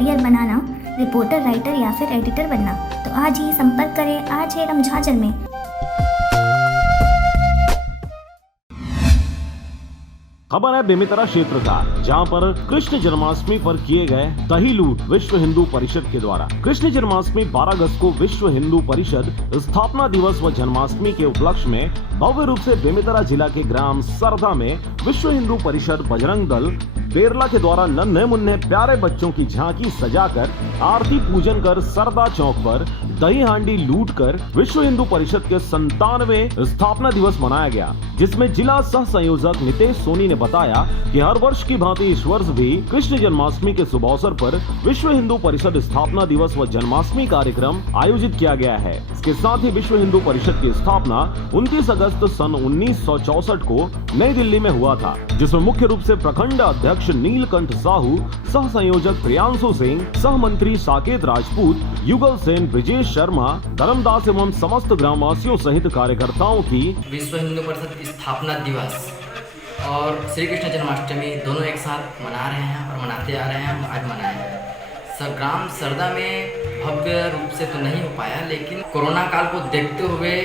Career बनाना, reporter, writer या फिर editor बनना, तो आज ही संपर्क करें। आज है रमझाझर में। खबर है बेमेतरा क्षेत्र का, जहां पर कृष्ण जन्माष्टमी पर किए गए दही लूट विश्व हिंदू परिषद के द्वारा। कृष्ण जन्माष्टमी 12 अगस्त को विश्व हिंदू परिषद स्थापना दिवस व जन्माष्टमी के उपलक्ष्य में भव्य रूप से बेमेतरा जिला के ग्राम सरदा में विश्व हिंदू परिषद बजरंग दल बेरला के द्वारा नन्हे मुन्ने प्यारे बच्चों की झांकी सजाकर आरती पूजन कर सरदा चौक पर दही हांडी लूट कर विश्व हिंदू परिषद के 97वें स्थापना दिवस मनाया गया, जिसमें जिला सह संयोजक नितेश सोनी ने बताया कि हर वर्ष की भांति इस वर्ष भी कृष्ण जन्माष्टमी के शुभ अवसर पर विश्व हिंदू परिषद स्थापना दिवस व जन्माष्टमी कार्यक्रम आयोजित किया गया है। इसके साथ ही विश्व हिंदू परिषद की स्थापना 29 अगस्त सन 1964 को नई दिल्ली में हुआ था, जिसमें मुख्य रूप से प्रखंड अध्यक्ष नीलकंठ साहू, सह संयोजक प्रियांशु सिंह, सह मंत्री साकेत राजपूत, युगल सेन, ब्रिजेश शर्मा, धर्मदास एवं समस्त ग्रामवासियों सहित कार्यकर्ताओं की विश्व हिंदू परिषद स्थापना दिवस और श्री कृष्ण जन्माष्टमी दोनों एक साथ मना रहे हैं और मनाते आ रहे हैं। आज मनाए ग्राम सरदा में भव्य रूप से तो नहीं हो पाया, लेकिन कोरोना काल को देखते हुए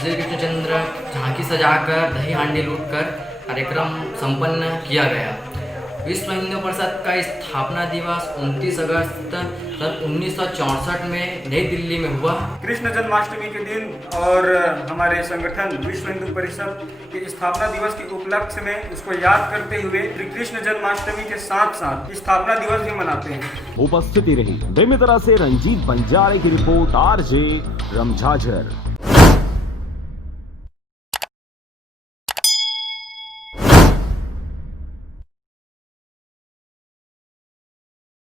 श्री कृष्ण चंद्र झांकी सजाकर दही हांडी लूट कर कार्यक्रम संपन्न किया गया। विश्व हिंदू परिषद का स्थापना दिवस 29 अगस्त सन 1964 में नई दिल्ली में हुआ। कृष्ण जन्माष्टमी के दिन और हमारे संगठन विश्व हिंदू परिषद के स्थापना दिवस के उपलक्ष्य में उसको याद करते हुए श्री कृष्ण जन्माष्टमी के साथ साथ स्थापना दिवस भी मनाते हैं। उपस्थिति रही बेमेतरा से रंजीत बंजारे की रिपोर्ट, आरजे रमझाझर।